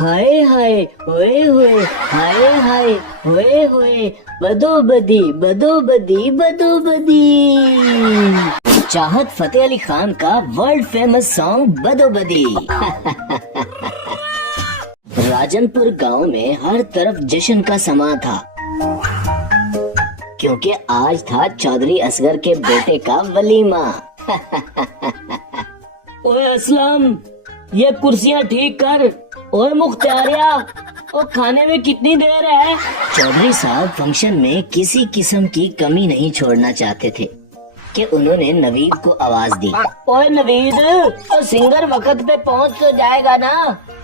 ہائے ہائے ہوئے ہوئے ہائے ہائے ہوئے ہوئے بدو بدی بدو بدی بدو بدی۔ چاہت فتح علی خان کا ورلڈ فیمس سانگ بدو بدی۔ راجن پور گاؤں میں ہر طرف جشن کا سما تھا، کیونکہ آج تھا چودھری اصغر کے بیٹے کا ولیمہ۔ اوے اسلم، یہ کرسیاں ٹھیک کر، اور مختاریہ، اور کھانے میں کتنی دیر ہے؟ چودھری صاحب فنکشن میں کسی قسم کی کمی نہیں چھوڑنا چاہتے تھے کہ انہوں نے نوید کو آواز دی۔ اوے نوید، سنگر وقت پہ پہنچ تو جائے گا نا؟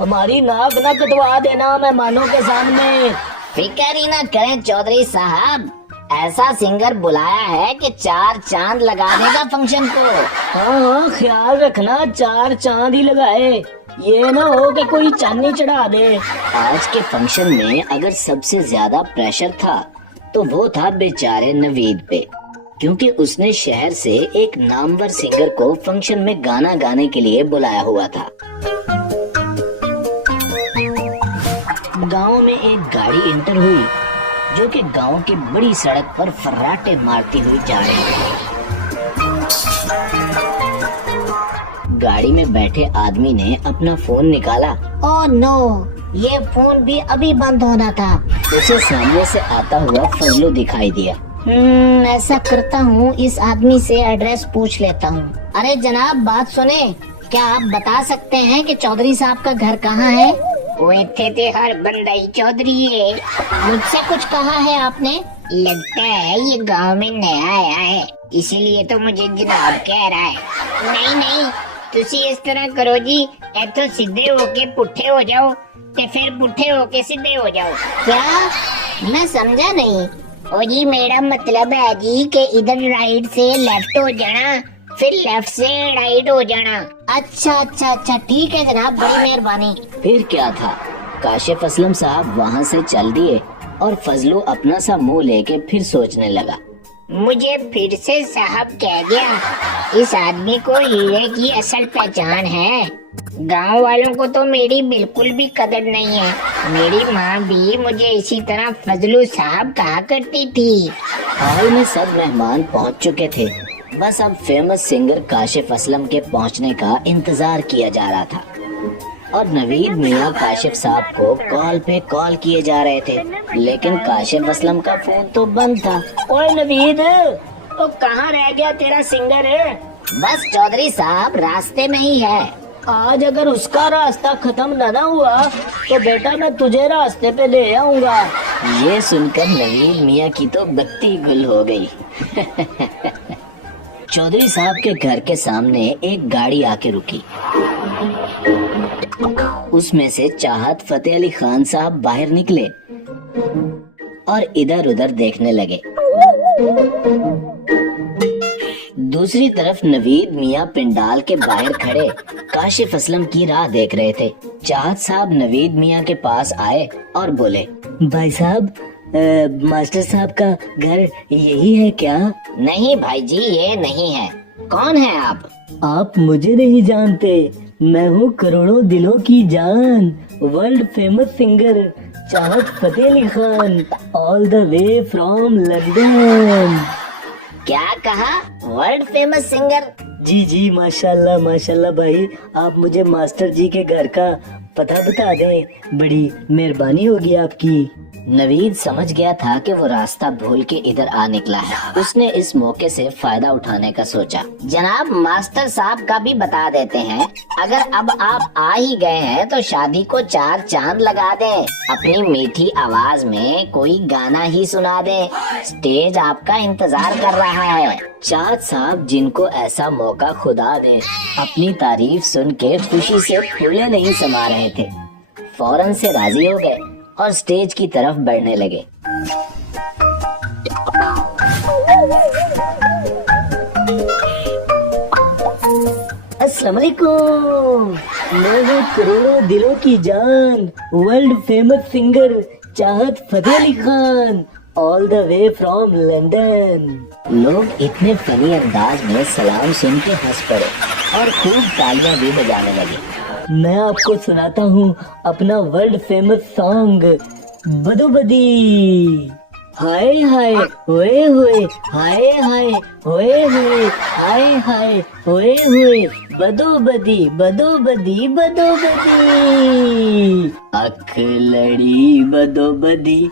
ہماری ناک نہ کٹوا دینا مہمانوں کے سامنے۔ فکر ہی نہ کریں چودھری صاحب، ایسا سنگر بلایا ہے کہ 4 چاند لگا دے گا فنکشن کو۔ ہاں خیال رکھنا 4 چاند ہی لگائے، یہ نہ ہو کہ کوئی چاندنی چڑھا دے۔ آج کے فنکشن میں اگر سب سے زیادہ پریشر تھا تو وہ تھا بیچارے نوید پہ، کیونکہ اس نے شہر سے ایک نامور سنگر کو فنکشن میں گانا گانے کے لیے بلایا ہوا تھا۔ گاؤں میں ایک گاڑی انٹر ہوئی جو کہ گاؤں کی بڑی سڑک پر فراٹے مارتی ہوئی جا رہی تھی۔ گاڑی میں بیٹھے آدمی نے اپنا فون نکالا۔ اوہ نو، یہ فون بھی ابھی بند ہونا تھا۔ اسے سامنے سے آتا ہوا فضلو دکھائی دیا۔ ایسا کرتا ہوں، اس آدمی سے ایڈریس پوچھ لیتا ہوں۔ ارے جناب بات سنیں، کیا آپ بتا سکتے ہیں کہ چودھری صاحب کا گھر کہاں ہے؟ وہ تھے ہر بندائی چودھری ہے۔ مجھ سے کچھ کہا ہے آپ نے؟ لگتا ہے یہ گاؤں میں نیا آیا ہے، اسی لیے تو مجھے جناب کہہ رہا ہے۔ نہیں نہیں، تسی اس طرح کرو جی، اے تو سیدھے ہو کے پٹھے ہو جاؤ تے پھر پٹھے ہو کے سیدھے ہو جاؤ۔ کیا؟ میں سمجھا نہیں۔ او جی میرا مطلب ہے جی کہ ادھر رائٹ سے لیفٹ ہو جانا، پھر لیفٹ سے رائٹ ہو جانا۔ اچھا اچھا اچھا، ٹھیک ہے جناب، بڑی مہربانی۔ پھر کیا تھا، کاشف اسلم صاحب وہاں سے چل دیے اور فضلو اپنا سا منہ لے کے پھر سوچنے لگا۔ مجھے پھر سے صاحب کہہ گیا، اس آدمی کو ہیرے کی اصل پہچان ہے۔ گاؤں والوں کو تو میری بالکل بھی قدر نہیں ہے، میری ماں بھی مجھے اسی طرح فضلو صاحب کہا کرتی تھی۔ ہال میں سب مہمان پہنچ چکے تھے، بس اب فیمس سنگر کاشف اسلم کے پہنچنے کا انتظار کیا جا رہا تھا، اور نوید میاں کاشف صاحب کو کال پہ کال کیے جا رہے تھے، لیکن کاشف اسلم کا فون تو بند تھا۔ اوے نوید، تو کہاں رہ گیا تیرا سنگر ہے؟ بس چودھری صاحب راستے میں ہی ہے۔ آج اگر اس کا راستہ ختم نہ ہوا تو بیٹا میں تجھے راستے پہ لے آؤں گا۔ یہ سن کر نوید میاں کی تو بتی گل ہو گئی۔ چودھری صاحب کے گھر کے سامنے ایک گاڑی آ کے رکی، اس میں سے چاہت فتح علی خان صاحب باہر نکلے اور ادھر ادھر دیکھنے لگے۔ دوسری طرف نوید میاں پنڈال کے باہر کھڑے کاشف اسلم کی راہ دیکھ رہے تھے۔ چاہت صاحب نوید میاں کے پاس آئے اور بولے، بھائی صاحب، ماسٹر صاحب کا گھر یہی ہے کیا؟ نہیں بھائی جی، یہ نہیں ہے۔ کون ہے آپ؟ آپ مجھے نہیں جانتے، میں ہوں کروڑوں دلوں کی جان، ورلڈ فیمس سنگر چاہت فتح علی خان، آل دا وے فرام لندن۔ کیا کہا؟ World famous singer? جی ماشاءاللہ بھائی، آپ مجھے ماسٹر جی کے گھر کا پتہ بتا دیں، بڑی مہربانی ہوگی آپ کی۔ نوید سمجھ گیا تھا کہ وہ راستہ بھول کے ادھر آ نکلا ہے، اس نے اس موقع سے فائدہ اٹھانے کا سوچا۔ جناب ماسٹر صاحب کا بھی بتا دیتے ہیں، اگر اب آپ آ ہی گئے ہیں تو شادی کو 4 چاند لگا دیں، اپنی میٹھی آواز میں کوئی گانا ہی سنا دیں، سٹیج آپ کا انتظار کر رہا ہے۔ چاہت صاحب، جن کو ایسا موقع خدا دے، اپنی تعریف سن کے خوشی سے پھولے نہیں سما رہے تھے، فوراً سے راضی ہو گئے اور سٹیج کی طرف بڑھنے لگے۔ السلام علیکم، میں ہوں کروڑوں دلوں کی جان، ورلڈ فیمس سنگر چاہت فتح علی خان، آل دا وے فرام لندن۔ لوگ اتنے فنی انداز میں سلام سن کے ہنس پڑے اور خوب تالیاں بھی بجانے لگے۔ मैं आपको सुनाता हूँ अपना वर्ल्ड फेमस सॉन्ग बदो बदी। हाय हाय होए होए, हाय हाय होए होए, हाय हाय होए होए, बदो बदी बदो बदी बदो बदी। अख लड़ी बदो बदी,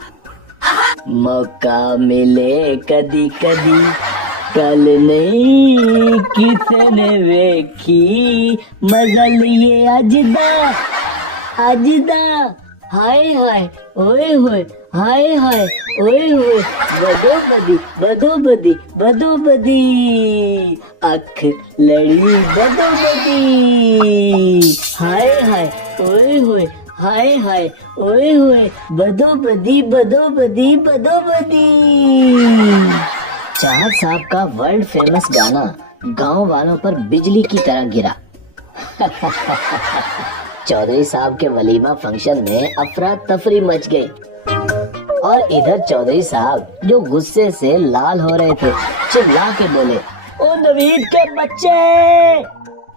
मौका मिले कदी कदी, कल नहीं किसने वेखी, मजल ये अजदा। हाय हाय ओए होए, हाय हाय ओए होए, बदो बदी बदो बदी बदो बदी। अख लड़ी बदो बदी, हाय हाय ओए होए, हाय हाय ओए होए, बदो बदी बदो बदी बदो बदी। चाहत साहब का वर्ल्ड फेमस गाना गांव वालों पर बिजली की तरह गिरा। चौधरी साहब के वलीमा फंक्शन में अफरा तफरी मच गई और इधर चौधरी साहब जो गुस्से से लाल हो रहे थे चिल्ला के बोले, ओ नवीद के बच्चे।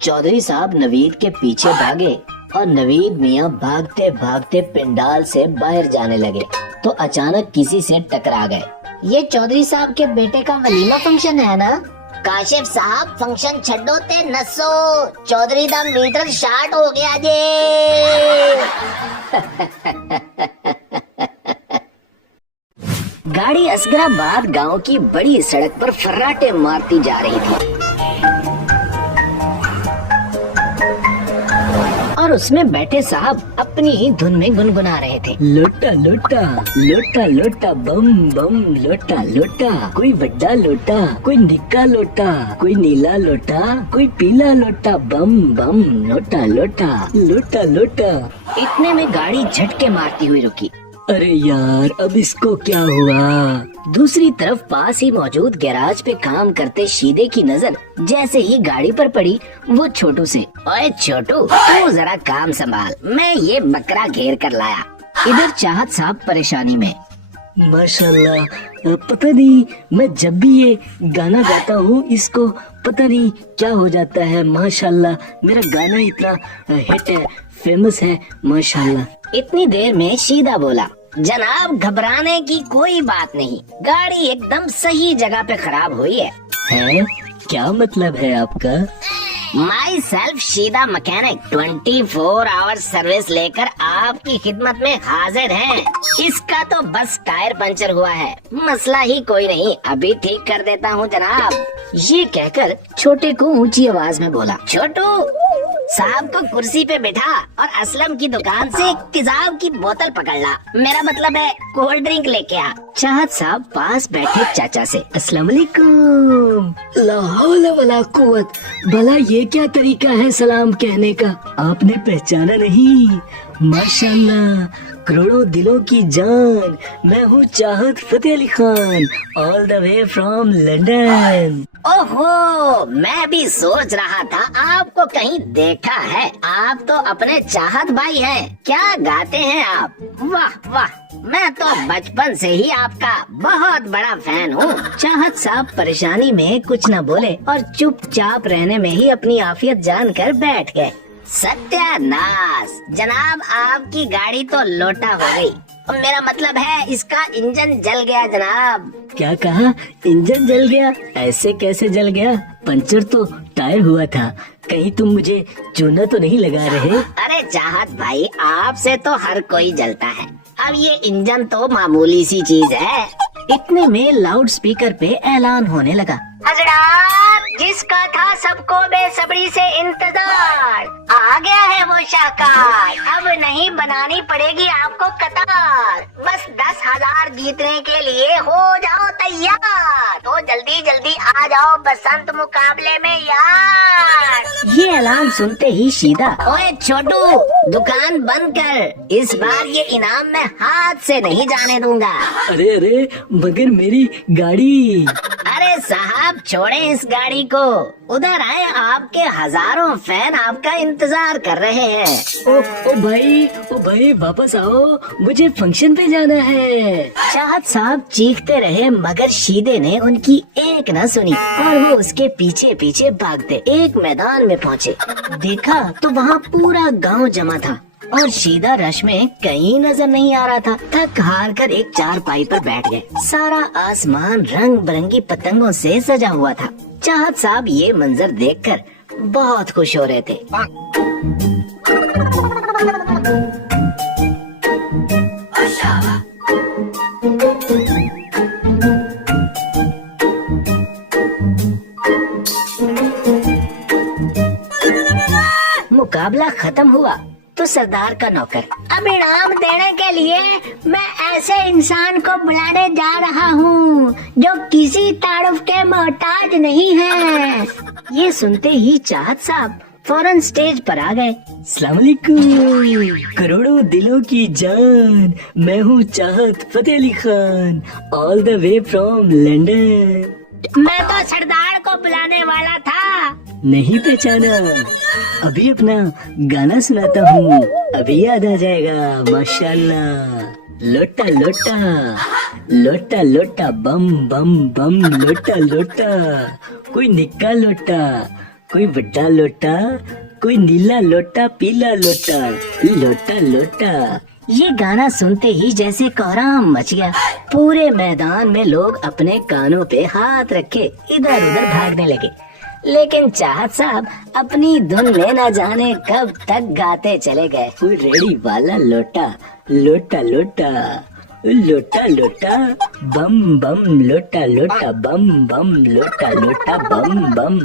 चौधरी साहब नवीद के पीछे भागे और नवीद मियाँ भागते भागते पंडाल से बाहर जाने लगे तो अचानक किसी से टकरा गए। ये चौधरी साहब के बेटे का वलीमा फंक्शन है ना? काशिफ साहब फंक्शन छड्डो ते नसो, चौधरी दा मीटर शार्ट हो गया जे। गाड़ी असगराबाद गांव की बड़ी सड़क पर फर्राटे मारती जा रही थी और उसमें बैठे साहब अपनी ही धुन में गुनगुना रहे थे। लोटा लोटा लोटा लोटा बम बम, लोटा लोटा, कोई बड़ा लोटा, कोई निक्का लोटा, कोई नीला लोटा, कोई पीला लोटा, बम बम, लोटा लोटा लोटा लोटा। इतने में गाड़ी झटके मारती हुई रुकी। अरे यार, अब इसको क्या हुआ? दूसरी तरफ पास ही मौजूद गैराज पे काम करते शीदे की नजर जैसे ही गाड़ी पर पड़ी वो छोटू से, ओए छोटू तू जरा काम संभाल, मैं ये बकरा घेर कर लाया। इधर चाहत साहब परेशानी में। माशाल्लाह, पता नहीं मैं जब भी ये गाना गाता हूँ इसको पता नहीं क्या हो जाता है। माशाल्लाह मेरा गाना इतना हिट है, फेमस है माशाल्लाह। इतनी देर में शीदा बोला, जनाब घबराने की कोई बात नहीं, गाड़ी एकदम सही जगह पे खराब हुई है। हैं? क्या मतलब है आपका? Myself Sheeda mechanic 24 hour service लेकर आपकी खिदमत में हाजिर है। इसका तो बस टायर पंचर हुआ है, मसला ही कोई नहीं, अभी ठीक कर देता हूँ जनाब। ये कहकर छोटे को ऊंची आवाज में बोला, छोटू साहब को कुर्सी पे बिठा और असलम की दुकान से एक तेजाब की बोतल पकड़ ला, मेरा मतलब है कोल्ड ड्रिंक लेके आ। चाहत साहब पास बैठे चाचा से, अस्सलाम वालेकुम। ला हौला वला कुव्वत, भला ये क्या तरीका है सलाम कहने का? आपने पहचाना नहीं? माशाल्लाह, करोड़ों दिलों की जान, मैं हूँ Chahat Fateh Ali Khan, all the way from London. ओहो, मैं भी सोच रहा था आपको कहीं देखा है, आप तो अपने चाहत भाई हैं। क्या गाते हैं आप? वाह वाह, मैं तो बचपन से ही आपका बहुत बड़ा फैन हूँ। चाहत साहब परेशानी में कुछ न बोले और चुपचाप रहने में ही अपनी आफियत जानकर बैठ गए। सत्यानाश जनाब, आपकी गाड़ी तो लोटा हो गई, और मेरा मतलब है इसका इंजन जल गया जनाब। क्या कहा? इंजन जल गया? ऐसे कैसे जल गया? पंचर तो टायर हुआ था, कहीं तुम मुझे चूना तो नहीं लगा रहे? अरे चाहत भाई, आपसे तो हर कोई जलता है, अब ये इंजन तो मामूली सी चीज है। इतने में लाउड स्पीकर पे ऐलान होने लगा, हजरात, जिसका था सबको बेसब्री से इंतजार, आ गया है वो शाहकार, अब नहीं बनानी पड़ेगी आपको कतार, बस 10,000 जीतने के लिए हो जाओ तैयार, तो जल्दी जल्दी आ जाओ बसंत मुकाबले में यार। ये ऐलान सुनते ही शीदा, ओए छोटू दुकान बंद कर, इस बार ये इनाम मैं हाथ से नहीं जाने दूंगा। अरे अरे, मगर मेरी गाड़ी। अरे साहब छोड़े इस गाड़ी को, उधर आए, आपके हजारों फैन आपका इंतजार कर रहे हैं। ओ भाई वापस आओ, मुझे फंक्शन पे जाना है। चाहत साहब चीखते रहे मगर शीदे ने उनकी एक न सुनी और वो उसके पीछे पीछे भागते एक मैदान में पहुँचे। देखा तो वहाँ पूरा गांव जमा था और शीदा रश में कहीं नजर नहीं आ रहा था। थक हार कर एक चारपाई पर बैठ गए। सारा आसमान रंग बिरंगी पतंगों से सजा हुआ था। चाहत साहब ये मंजर देखकर बहुत खुश हो रहे थे। मुकाबला खत्म हुआ तो सरदार का नौकर, अब इनाम देने के लिए मैं ऐसे इंसान को बुलाने जा रहा हूँ जो किसी तारुफ के मोहताज नहीं है। ये सुनते ही चाहत साहब फौरन स्टेज पर आ गए। अस्सलाम वालेकुम, करोड़ों दिलों की जान, मैं हूँ Chahat Fateh Ali Khan, all the way from London. मैं तो सरदार को बुलाने वाला था। नहीं पहचाना? अभी अपना गाना सुनाता हूँ, अभी याद आ जाएगा माशाल्लाह। लोटा लोटा लोटा लोटा बम बम बम, लोटा लोटा, कोई निक्का लोटा, कोई बड़ा लोटा, कोई नीला लोटा, पीला लोटा, लोटा लोटा। ये गाना सुनते ही जैसे कोहराम मच गया। पूरे मैदान में लोग अपने कानों पे हाथ रखे इधर उधर भागने लगे। लेकिन चाहत साहब अपनी धुन में न जाने कब तक गाते चले गए। कोई रेडी वाला लोटा, लोटा लोटा, लोटा लोटा, बम बम, लोटा लोटा, बम बम, लोटा लोटा, बम बम।